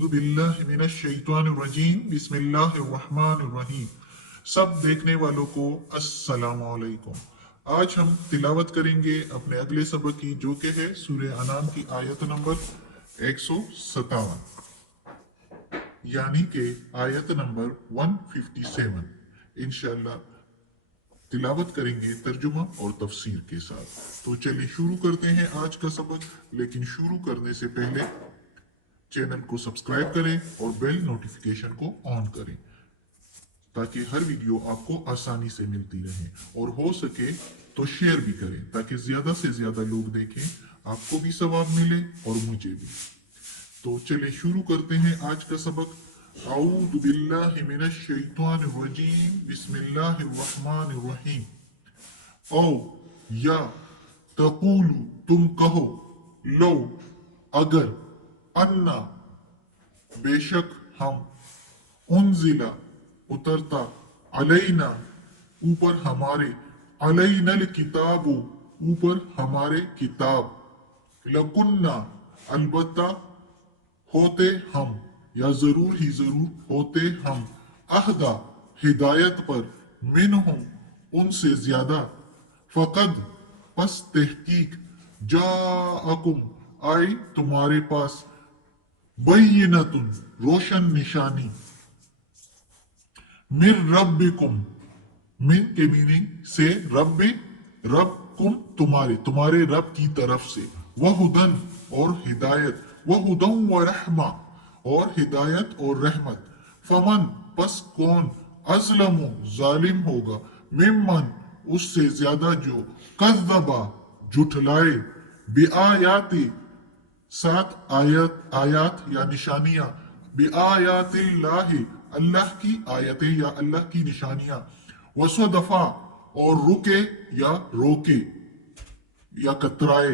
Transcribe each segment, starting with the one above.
अऊज़ु बिल्लाहि मिनश शैतानिर रजीम बिस्मिल्लाहिर रहमानिर रहीम। सब देखने वालों को अस्सलामु अलैकुम। आज हम तिलावत करेंगे अपने अगले सबक की, जो कि है सूरह अनाम की आयत नंबर 157, यानी कि आयत नंबर 157। इंशाअल्लाह तिलावत करेंगे तर्जुमा और तफसीर के साथ। तो चलिए शुरू करते हैं आज का सबक। लेकिन शुरू करने से पहले चैनल को सब्सक्राइब करें और बेल नोटिफिकेशन को ऑन करें, ताकि हर वीडियो आपको आसानी से मिलती रहे। और हो सके तो शेयर भी करें, ताकि ज्यादा से ज्यादा लोग देखें, आपको भी सवाब मिले और मुझे भी। तो चलिए शुरू करते हैं आज का सबक। औज़ु बिल्लाहि मिनश शैतानिर रजीम बिस्मिल्लाहिर रहमानिर रहीम। औ या तक़ूलु तुम कहो, लो अगर, अन्ना बेशक हम, उन्जिला उतरता, अलैना ऊपर हमारे, अलैनल किताबु ऊपर हमारे किताब, लकुन्ना अलबत्ता होते हम, या जरूर ही जरूर होते हम, अहदा हिदायत पर, मिनहुम उनसे ज्यादा, फकद पस तहकीक, जाअकुम आई तुम्हारे पास, बय्यिनतुन रोशन निशानी, मिर रब्बिकुम, मिन के मीनिंग से, रब्बी रब, कुम तुम्हारे, तुम्हारे रब की तरफ से, वहुदन और हिदायत, वहुदन व रहमा और हिदायत और रहमत, फमन पस कौन, अज़लमु जालिम होगा, मिम्मन उससे ज्यादा जो, कज़्ज़बा झुठलाए, बिआयाति सात आयत या निशानियां, बिआयातिल्लाहि अल्लाह की आयतें या अल्लाह की निशानियां, वसदफा और रुके या रोके या कतराए,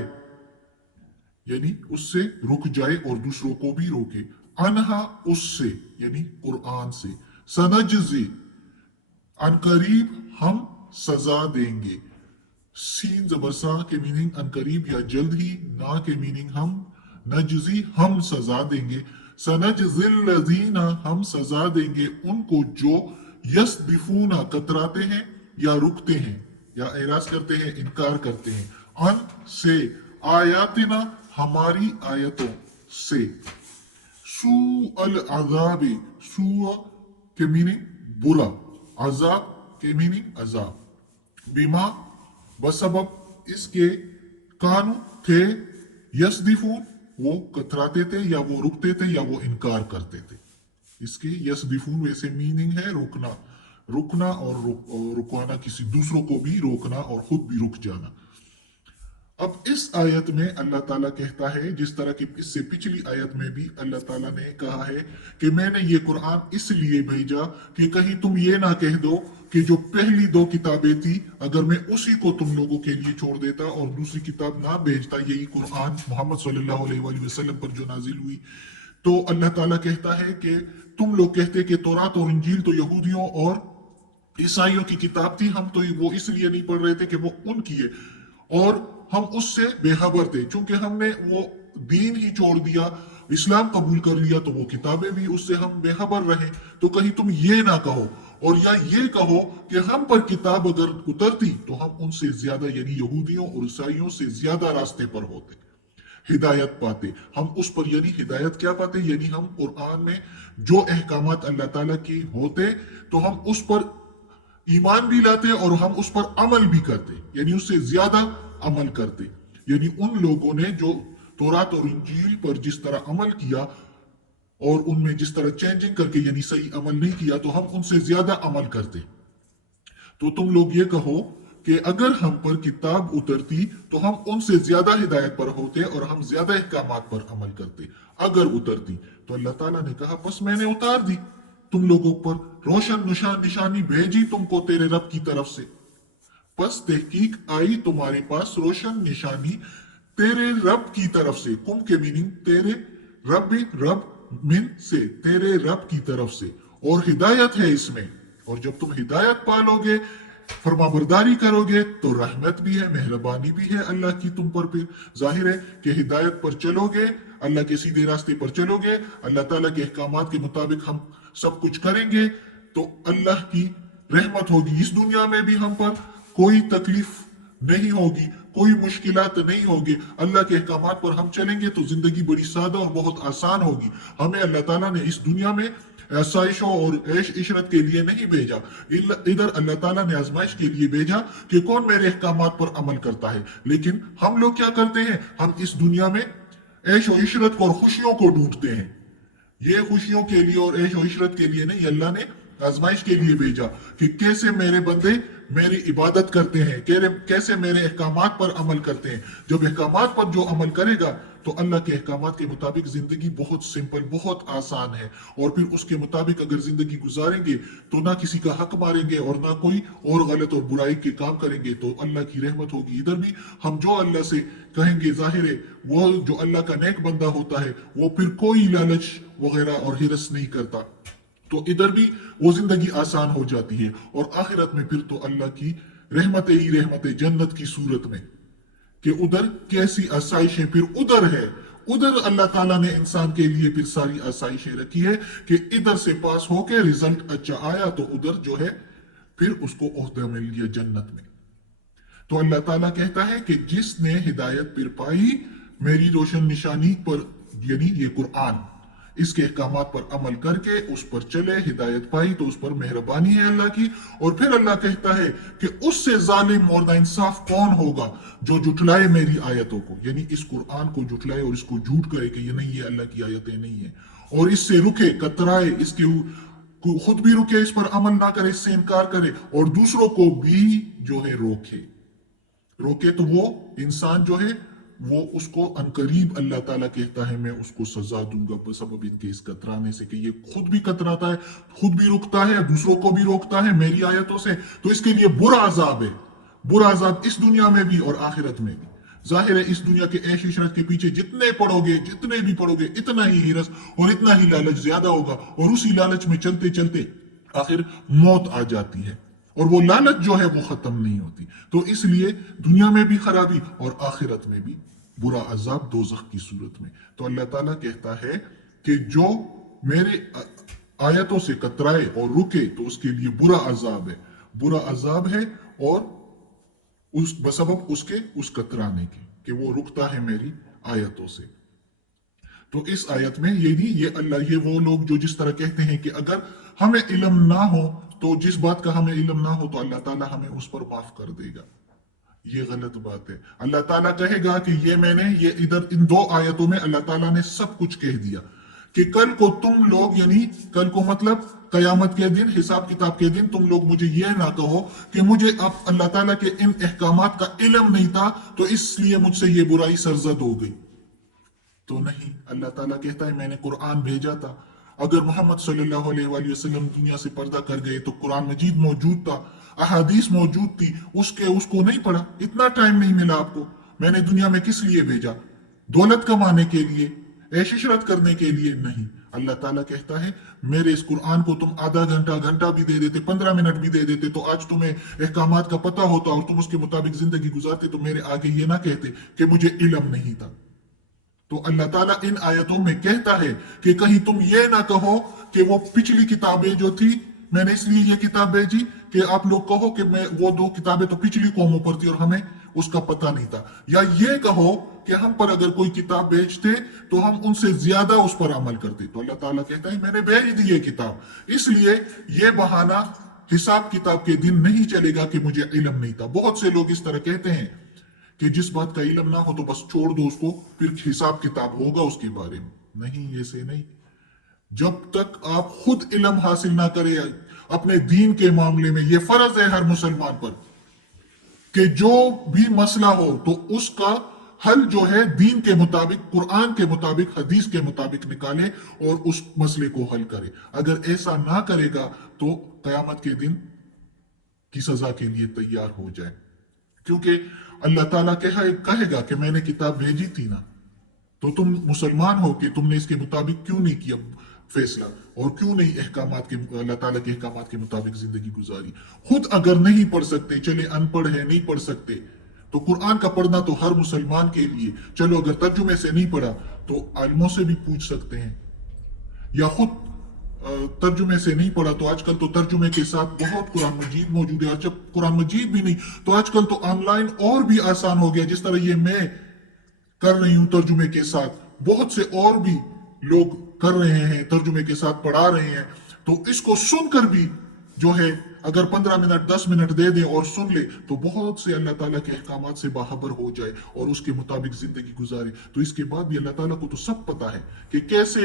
यानी उससे रुक जाए और दूसरों को भी रोके, अनहा उससे यानी कुरान से, सनजज़ी अनकरीब हम सजा देंगे, सीन जबरसा के मीनिंग अनकरीब या जल्द ही, ना के मीनिंग हम, नजजी हम सजा देंगे, सनजज़िल्लज़ीना हम सजा देंगे उनको जो, यस्दिफूना कतराते हैं या रुकते हैं या एराज करते हैं, इनकार करते हैं, अन से, आयातिना हमारी आयतों से, सू अल अज़ाबी, सू के मीनिंग बुरा, अजाब के मीनिंग अजाब, बिमा बसबब इसके, कानू थे, यस्दिफून वो कतराते थे या वो रुकते थे या वो इनकार करते थे। इसके यस्दिफून वैसे मीनिंग है रुकना, रुकना और रुकवाना, किसी दूसरों को भी रोकना और खुद भी रुक जाना। अब इस आयत में अल्लाह ताला कहता है, जिस तरह की इससे पिछली आयत में भी अल्लाह ताला ने कहा है कि मैंने ये कुरान इसलिए भेजा कि कहीं तुम ये ना कह दो कि जो पहली दो किताबें थी, अगर मैं उसी को तुम लोगों के लिए छोड़ देता और दूसरी किताब ना भेजता, यही कुरान मोहम्मद सल्लल्लाहु अलैहि वसल्लम पर जो नाजिल हुई, तो अल्लाह ताला कहता है कि तुम लोग कहते कि तौरात और इंजील तो यहूदियों और ईसाइयों की किताब थी, हम तो वो इसलिए नहीं पढ़ रहे थे कि वो उनकी है और हम उससे बेखबर थे, चूंकि हमने वो दीन ही छोड़ दिया, इस्लाम कबूल कर लिया, तो वो किताबें भी उससे हम बेखबर रहे। तो कहीं तुम ये ना कहो और या ये कहो कि हम पर किताब अगर उतरती तो हम उनसे ज्यादा यानी यहूदियों और ईसाइयों से ज्यादा रास्ते पर होते, हिदायत पाते। हम उस पर यानी हिदायत क्या पाते, यानी हम कुरान में जो अहकामात अल्लाह ताला की होते तो हम उस पर ईमान भी लाते और हम उस पर अमल भी करते, यानी उससे ज्यादा अमल करते। यानी उन लोगों ने जो तौरात और इंजील पर जिस तरह अमल किया और उनमें जिस तरह चेंजिंग करके यानी सही अमल नहीं किया, तो हम उनसे ज्यादा अमल करते। तो तुम लोग ये कहो कि अगर हम पर किताब उतरती तो हम उनसे ज्यादा हिदायत पर होते और हम ज्यादा अहकामात पर अमल करते, अगर उतरती। तो अल्लाह ताला ने कहा बस मैंने उतार दी तुम लोगों पर, रोशन निशानी भेजी तुमको तेरे रब की तरफ से, बस तहकीक आई तुम्हारे पास रोशन निशानी तेरे रब की तरफ से, कुम के मीनिंग तेरे, रब रब मिन से, तेरे रब की तरफ से, और हिदायत है इसमें। और जब तुम हिदायत पालोगे, फरमाबरदारी करोगे, तो रहमत भी है, मेहरबानी भी है अल्लाह की तुम पर। फिर जाहिर है कि हिदायत पर चलोगे, اللہ के सीधे रास्ते पर चलोगे, अल्लाह ताला के अहकामात के मुताबिक हम सब कुछ करेंगे, तो अल्लाह की रहमत होगी इस दुनिया में भी, हम पर कोई तकलीफ नहीं होगी, कोई मुश्किलात नहीं होगी। अल्लाह के अहकामात पर हम चलेंगे तो जिंदगी बड़ी सादा और बहुत आसान होगी। हमें अल्लाह ताला ने इस दुनिया में आसाइशों और ऐश इशरत के लिए नहीं भेजा, इधर अल्लाह ताला ने आजमाइश के लिए भेजा कि कौन मेरे अहकामात पर अमल करता है। लेकिन हम लोग क्या करते हैं, हम इस दुनिया में ऐश और इशरत को और खुशियों को ढूंढते हैं। ये खुशियों के लिए और ऐश और इशरत के लिए नहीं, अल्लाह ने आजमाइश के लिए भेजा कि कैसे मेरे बंदे मेरी इबादत करते हैं, कैसे मेरे अहकामात पर अमल करते हैं। जब अहकामात पर जो अमल करेगा तो अल्लाह के अहकामात के मुताबिक जिंदगी बहुत सिंपल, बहुत आसान है। और फिर उसके मुताबिक अगर जिंदगी गुजारेंगे तो ना किसी का हक मारेंगे और ना कोई और गलत और बुराई के काम करेंगे, तो अल्लाह की रहमत होगी। इधर भी हम जो अल्लाह से कहेंगे, जाहिर है वो जो अल्लाह का नेक बंदा होता है वो फिर कोई लालच वगैरह और हिरस नहीं करता, तो इधर भी वो जिंदगी आसान हो जाती है। और आखिरत में फिर तो अल्लाह की रहमत ही रहमत जन्नत की सूरत में, कि उधर कैसी आसाइशें फिर उधर है। उधर अल्लाह ताला ने इंसान के लिए फिर सारी आसाइशें रखी है कि इधर से पास होके रिजल्ट अच्छा आया तो उधर जो है फिर उसको ओहदा मिल गया जन्नत में। तो अल्लाह ताला कहता है कि जिसने हिदायत फिर पाई मेरी रोशन निशानी पर, यानी ये कुरान, इसके अहकामात पर अमल करके उस पर चले, हिदायत पाई, तो उस पर मेहरबानी है अल्लाह की। और फिर अल्लाह कहता है कि उससे जालिम और नाइंसाफ कौन होगा जो जुटलाए मेरी आयतों को, यानी इस कुरान को जुटलाए और इसको झूठ करे कि ये नहीं, ये अल्लाह की आयतें नहीं है, और इससे रुके, कतराए, इसके खुद भी रुके, इस पर अमल ना करे, इससे इनकार करे, और दूसरों को भी जो है रोके तो वो इंसान जो है वो उसको अनकरीब अल्लाह ताला कहता है मैं उसको सजा दूंगा बसबब इनके इस कतराने से, कि ये खुद भी कतराता है, खुद भी रुकता है, दूसरों को भी रोकता है मेरी आयतों से, तो इसके लिए बुरा अजाब है। बुरा अजाब इस दुनिया में भी और आखिरत में भी। जाहिर है इस दुनिया के ऐश इशरत के पीछे जितने भी पढ़ोगे इतना ही हिरस और इतना ही लालच ज्यादा होगा, और उसी लालच में चलते चलते आखिर मौत आ जाती है, और वो लालच जो है वो खत्म नहीं होती। तो इसलिए दुनिया में भी खराबी और आखिरत में भी बुरा अजाब दोज़ख की सूरत में। तो अल्लाह ताला कहता है कि जो मेरे आयतों से कतराए और रुके तो उसके लिए बुरा अजाब है, बुरा अजाब है, और उस बसबब उसके उस कतराने के कि वो रुकता है मेरी आयतों से। तो इस आयत में ये अल्लाह, ये वो लोग जो जिस तरह कहते हैं कि अगर हमें इल्म ना हो, तो जिस बात का हमें इल्म ना हो तो अल्लाह ताला हमें उस पर माफ कर देगा, ये गलत बात है। अल्लाह ताला कहेगा कि ये इधर इन दो आयतों में अल्लाह ताला ने सब कुछ कह दिया कि कल को तुम लोग, यानी कल को मतलब कयामत के दिन, हिसाब किताब के दिन, तुम लोग मुझे ये ना कहो कि मुझे अब अल्लाह ताला के इन अहकामात का इल्म नहीं था तो इसलिए मुझसे ये बुराई सरजद हो गई। तो नहीं, अल्लाह ताला कहता है मैंने कुरान भेजा था। अगर मोहम्मद सल्लल्लाहु अलैहि वसल्लम दुनिया से पर्दा कर गए तो कुरान मजीद मौजूद था, अहादीस मौजूद थी, उसको नहीं पढ़ा, इतना टाइम नहीं मिला आपको। मैंने दुनिया में किस लिए भेजा? दौलत कमाने के लिए, ऐश इशरत करने के लिए नहीं। अल्लाह ताला कहता है मेरे इस कुरान को तुम आधा घंटा भी दे देते, 15 मिनट भी दे देते, तो आज तुम्हें अहकामात का पता होता और तुम उसके मुताबिक जिंदगी गुजारते, तो मेरे आगे ये ना कहते कि मुझे इल्म नहीं था। तो अल्लाह ताला इन आयतों में कहता है कि कहीं तुम ये ना कहो कि वो पिछली किताबें जो थी मैंने इसलिए ये किताब भेजी कि आप लोग कहो कि मैं वो दो किताबें तो पिछली कौमों पर थी और हमें उसका पता नहीं था, या ये कहो कि हम पर अगर कोई किताब भेजते तो हम उनसे ज्यादा उस पर अमल करते। तो अल्लाह ताला कहता है मैंने भेज दी ये किताब, इसलिए ये बहाना हिसाब किताब के दिन नहीं चलेगा कि मुझे इल्म नहीं था। बहुत से लोग इस तरह कहते हैं कि जिस बात का इल्म ना हो तो बस छोड़ दो उसको, फिर हिसाब किताब होगा उसके बारे में। नहीं, ऐसे नहीं। जब तक आप खुद इल्म हासिल ना करें अपने दीन के मामले में, ये फर्ज है हर मुसलमान पर कि जो भी मसला हो तो उसका हल जो है दीन के मुताबिक, कुरान के मुताबिक, हदीस के मुताबिक निकाले और उस मसले को हल करे। अगर ऐसा ना करेगा तो कयामत के दिन की सजा के लिए तैयार हो जाए, क्योंकि अल्लाह ताला कहेगा कि मैंने किताब भेजी थी ना, तो तुम मुसलमान हो कि तुमने इसके मुताबिक क्यों नहीं किया फैसला और क्यों नहीं अल्लाह ताला के अहकामात के मुताबिक जिंदगी गुजारी। खुद अगर नहीं पढ़ सकते, चले अनपढ़ है नहीं पढ़ सकते, تو قرآن کا پڑھنا تو ہر مسلمان کے لیے، چلو اگر ترجمے سے نہیں پڑھا تو عالموں سے بھی پوچھ سکتے ہیں، یا خود ترجمے سے نہیں پڑھا تو آج کل تو ترجمے کے ساتھ بہت قرآن مجید موجود ہے، اور جب قرآن مجید بھی نہیں تو آج کل تو آن لائن اور بھی آسان ہو گیا، جس طرح یہ میں کر رہی ہوں ترجمے کے ساتھ، بہت سے اور بھی لوگ کر رہے ہیں ترجمے کے ساتھ پڑھا رہے ہیں، تو اس کو سن کر بھی جو ہے اگر 15 منٹ 10 منٹ دے دیں اور سن لے تو بہت سے اللہ تعالیٰ کے احکامات سے باخبر ہو جائے اور اس کے مطابق زندگی گزارے۔ تو اس کے بعد بھی اللہ تعالیٰ کو تو سب پتا ہے کہ کیسے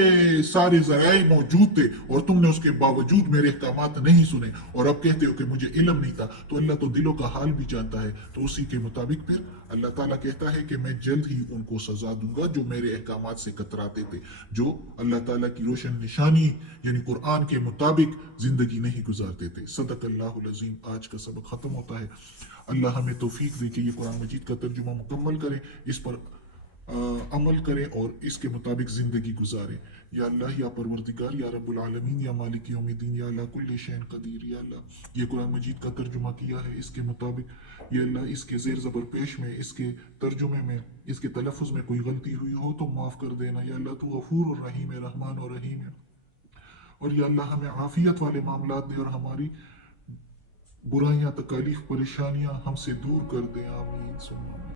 سارے ذرائع موجود تھے اور تم نے اس کے باوجود میرے احکامات نہیں سنے، اور اب کہتے ہو کہ مجھے علم نہیں تھا۔ تو اللہ تو دلوں کا حال بھی جانتا ہے، تو اسی کے مطابق پھر اللہ تعالیٰ کہتا ہے کہ میں جلد ہی ان کو سزا دوں گا جو میرے احکامات سے کتراتے تھے، جو اللہ تعالیٰ کی روشن نشانی یعنی قرآن کے مطابق زندگی نہیں گزارتے تھے۔ صدق اللہ العظیم۔ آج کا سبق ختم ہوتا ہے۔ اللہ ہمیں توفیق دے کہ یہ قرآن مجید کا ترجمہ مکمل کرے، اس پر عمل کرے اور اس کے مطابق زندگی گزارے۔ یا اللہ یا پروردگار یا رب العالمین یا مالک یوم الدین یا اللہ کل شین قدیر، یا اللہ یہ قرآن مجید کا ترجمہ کیا ہے، اس کے مطابق یا اللہ اس کے زیر زبر پیش میں، اس کے ترجمے میں، اس کے تلفظ میں کوئی غلطی ہوئی ہو تو معاف کر دینا۔ یا اللہ تو غفور اور رحیم ہے، رحمان اور رحیم ہے، اور یا اللہ ہمیں عافیت والے معاملات دے اور ہماری برائیاں تکالیف پریشانیاں ہم سے دور کر دے۔ آمین ثم آمین۔